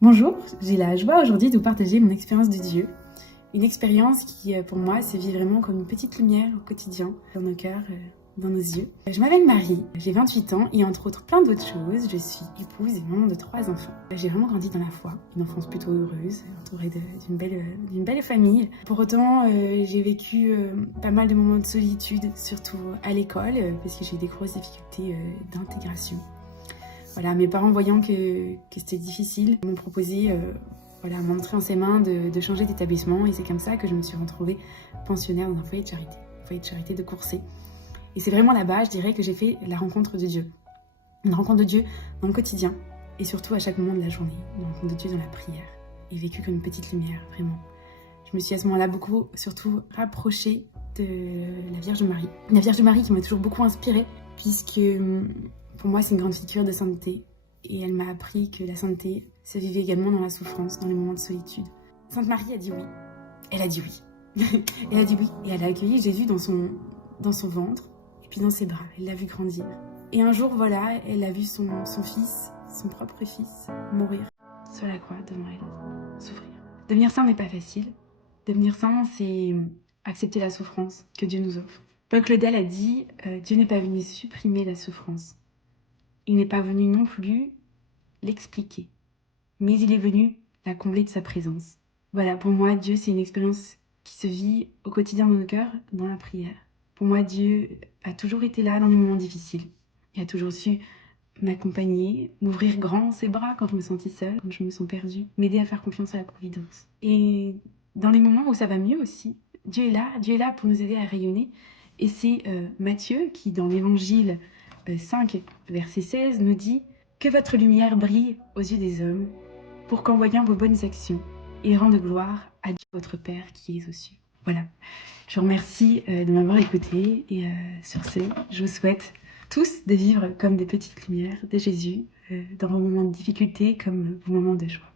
Bonjour, j'ai la joie aujourd'hui de vous partager mon expérience de Dieu. Une expérience qui, pour moi, se vit vraiment comme une petite lumière au quotidien, dans nos cœurs, dans nos yeux. Je m'appelle Marie, j'ai 28 ans et entre autres plein d'autres choses, je suis épouse et maman de 3 enfants. J'ai vraiment grandi dans la foi, une enfance plutôt heureuse, entourée d'une belle famille. Pour autant, j'ai vécu pas mal de moments de solitude, surtout à l'école, parce que j'ai eu des grosses difficultés d'intégration. Voilà, mes parents, voyant que c'était difficile, m'ont proposé, m'entrer en ses mains de changer d'établissement. Et c'est comme ça que je me suis retrouvée pensionnaire dans un foyer de charité de Courcey. Et c'est vraiment là-bas, je dirais, que j'ai fait la rencontre de Dieu. Une rencontre de Dieu dans le quotidien et surtout à chaque moment de la journée. Une rencontre de Dieu dans la prière et vécue comme une petite lumière, vraiment. Je me suis à ce moment-là surtout rapprochée de la Vierge Marie. La Vierge Marie qui m'a toujours beaucoup inspirée, puisque pour moi c'est une grande figure de sainteté. Et elle m'a appris que la sainteté se vivait également dans la souffrance, dans les moments de solitude. Sainte Marie a dit oui. Elle a dit oui. Elle a dit oui. Et elle a accueilli Jésus dans son ventre, et puis dans ses bras. Elle l'a vu grandir. Et un jour, voilà, elle a vu son fils, son propre fils, mourir sur la croix devant elle, souffrir. Devenir saint n'est pas facile. Devenir saint, c'est accepter la souffrance que Dieu nous offre. Paul Claudel a dit Dieu n'est pas venu supprimer la souffrance. Il n'est pas venu non plus l'expliquer. Mais il est venu la combler de sa présence. Voilà, pour moi, Dieu, c'est une expérience qui se vit au quotidien dans nos cœurs, dans la prière. Pour moi, Dieu a toujours été là dans les moments difficiles. Il a toujours su m'accompagner, m'ouvrir grand ses bras quand je me sentis seule, quand je me sens perdue, m'aider à faire confiance à la providence. Et dans les moments où ça va mieux aussi, Dieu est là pour nous aider à rayonner. Et c'est Matthieu qui, dans l'évangile 5, verset 16, nous dit « Que votre lumière brille aux yeux des hommes, pour qu'en voyant vos bonnes actions, ils rendent gloire à Dieu votre Père qui est aux cieux. » Voilà. Je vous remercie de m'avoir écouté et sur ce, je vous souhaite tous de vivre comme des petites lumières de Jésus dans vos moments de difficulté comme vos moments de joie.